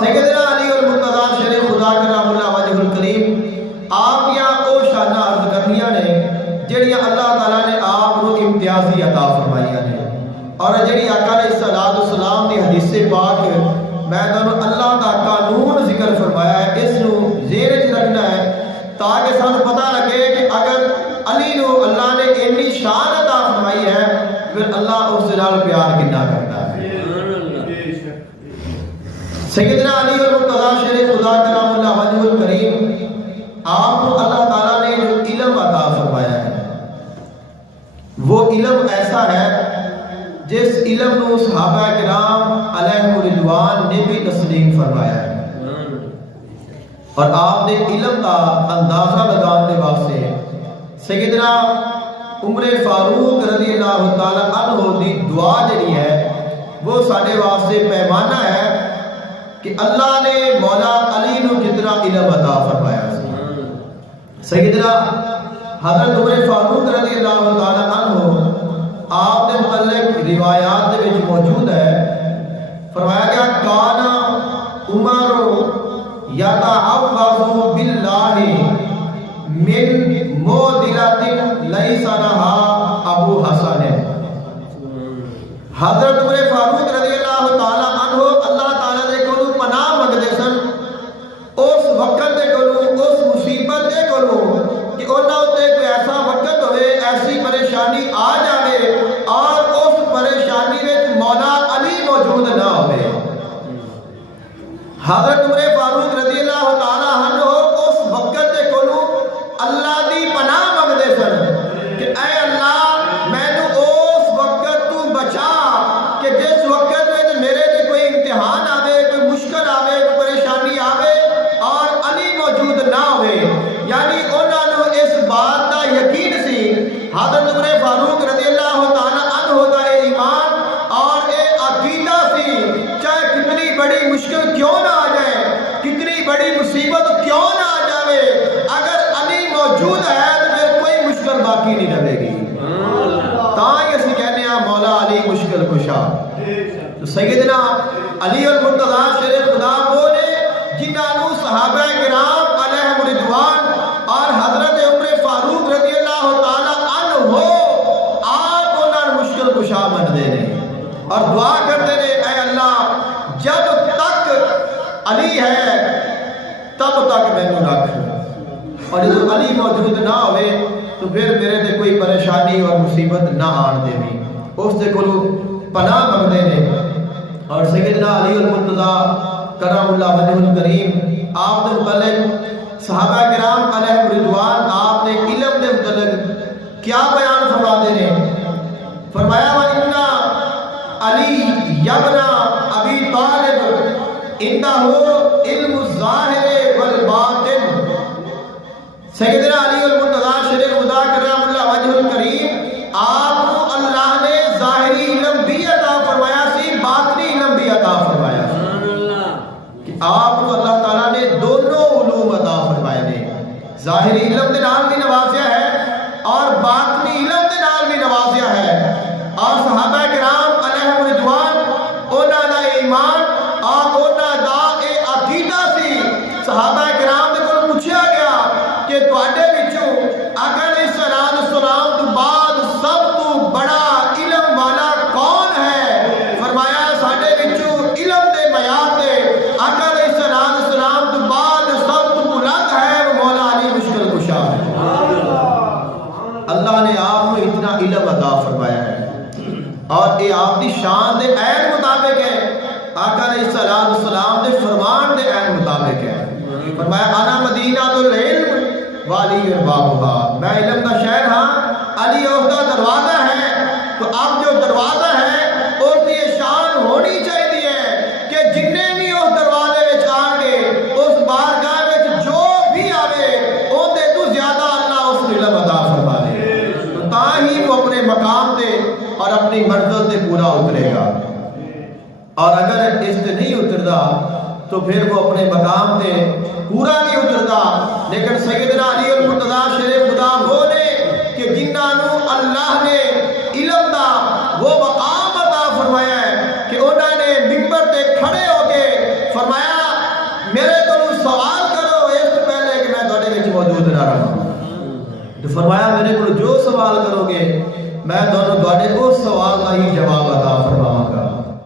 سیدنا علی المرتضیٰ شیر خدا کرام اللہ وجہ الکریم آپ یا او شانہ عرض کرنیاں نے جڑیاں اللہ تعالیٰ نے آپ کو امتیازی عطا فرمائیاں نے اور جڑی آقا علیہ السلام دی حدیث پاک میں دونوں اللہ دا قانون ذکر فرمایا ہے اس نو زیر وچ رکھنا ہے تاکہ سانو پتہ لگے کہ اگر علی نو اللہ نے اتنی شان عطا فرمائی ہے پھر اللہ اس نال پیار کتنا کرتا ہے۔ سیدنا علی المرتضیٰ شیر خدا کرام اللہ وجہ الکریم آپ کو اللہ تعالیٰ نے جو علم عطا فرمایا ہے وہ علم ایسا ہے جس علم نو صحابہ کرام علیہ رضوان نے بھی تسلیم فرمایا ہے اور آپ نے علم کا اندازہ لگانے واسطے سیدنا عمر فاروق رضی اللہ تعالیٰ عنہ دی دعا جڑی ہے وہ ساڈے واسطے پیمانہ ہے کہ اللہ نے مولا علی نو جتنا علم عطا فرمایا سیدنا حضرت عمر فاروق رضی اللہ تعالیٰ عنہ آپ کے متعلق روایات دے وچ موجود ہے فرمایا گیا کانا عمر یتعوذ باللہ من معضلۃ لیس لہا ابو حسن حضرت عمر فاروق رضی اللہ تعالیٰ عنہ اللہ تعالیٰ دے کولوں پناہ منگدے سن اس وقت دے کولوں اس مصیبت دے کولوں کہ انہاں تے کوئی ایسا وقت ہوئے ایسی پریشانی آ جائے اور اس پریشانی وچ مولا علی موجود نہ ہوئے حضرت عمر فاروق رضی اللہ تعالیٰ عنہ اس وقت دے کولوں اللہ دی پناہ منگدے سن کہ اے اللہ میں نو اس وقت تو بچا کہ جس وقت وچ میرے تے کوئی امتحان آوے کوئی مشکل آوے کوئی پریشانی آوے اور علی موجود نہ ہوئے یعنی انہاں نو اس بات دا یقین سی حضرت عمر فاروق رضی اللہ تعالیٰ عنہ دا ایمان اور اے عقیدہ سی چاہے کتنی بڑی مشکل کیوں نہ آ جائے کتنی بڑی مصیبت کیوں نہ آ جائے اگر علی موجود ہے تو پھر کوئی مشکل باقی نہیں رہے گی تاں ہی اسی کہنے ہیں مولا علی مشکل کشا تو سیدنا علی المرتضیٰ شیر خدا وہ نے جنہاں نو صحابہ کرام علیہ رضوان اور حضرت عمر فاروق رضی اللہ تعالیٰ عنہ آپ انہاں مشکل کشا من دے رہے اور دعا کرتے رہے اے اللہ جب تک علی ہے تب تک میں نو رکھ اور جب علی موجود نہ ہوئے تو پھر میرے تے کوئی پریشانی اور مصیبت نہ آن دے بھی اس دے کلو پناہ مانگتے ہیں اور سیدنا علی المرتضیٰ کرم اللہ وجہ الکریم آپ نے متعلق صحابہ کرام علیہ رضوان آپ نے علم دے متعلق کیا بیان فرما دے ہیں فرمایا وَإِنَّا علی یبن ابی طالب انہو علم الظاہر والباطن سیدنا علی المرتضیٰ شیر خدا کرم اللہ وجہ الکریم آپ کو اللہ نے ظاہری علم بھی عطا فرمایا سی باطنی علم بھی عطا فرمایا سی کہ آپ کو اللہ تعالیٰ نے دونوں علوم عطا فرمائے نے ظاہری علم دے نال بھی نوازیا ہے اور باطنی علم دے نال بھی نوازیا ہے اور صحابہ کرام علیہ رضوان انہاں دا ایمان اور انہاں دا اے عقیدہ سی صحابہ کرام دے کول پوچھا گیا کہ تواڈے وچوں آقا علیہ السلام تو بعد سب تو بڑا علم والا کون ہے فرمایا ساڈے وچوں علم دے معیار تے آقا علیہ السلام تو بعد سب تو بلند ہے وہ مولا علی مشکل کشا ہے اللہ نے آپ کو اتنا علم عطا فرمایا ہے اور یہ آپ دی شان دے عین مطابق ہے آقا علیہ السلام دے فرمان دے عین مطابق ہے فرمایا انا مدینہ العلم والی بابھا میں علم کا شہر ہاں علی اس کا دروازہ ہے تو اب جو دروازہ ہے اس کی شان ہونی چاہیے کہ جننے بھی اس دروازے میں آن گے اس بارگاہ میں جو بھی آوے ان دے تو زیادہ اللہ اس علم عطا فرما دے تاں ہی وہ اپنے مقام تے اور اپنی منزل تے پورا اترے گا اور اگر اس تے نہیں اتردا تو پھر وہ اپنے مقام تے پورا نہیں اترتا لیکن سیدنا علی المرتضیٰ شیر خدا وہ نے کہ جنہاں نو اللہ نے علم دا وہ مقام عطا فرمایا ہے کہ انہوں نے منبر تے کھڑے ہو کے فرمایا موجود نہ رہا. تو فرمایا میرے کو جو سوال کرو گے میں دونوں دوڑے اس سوال کا ہی جواب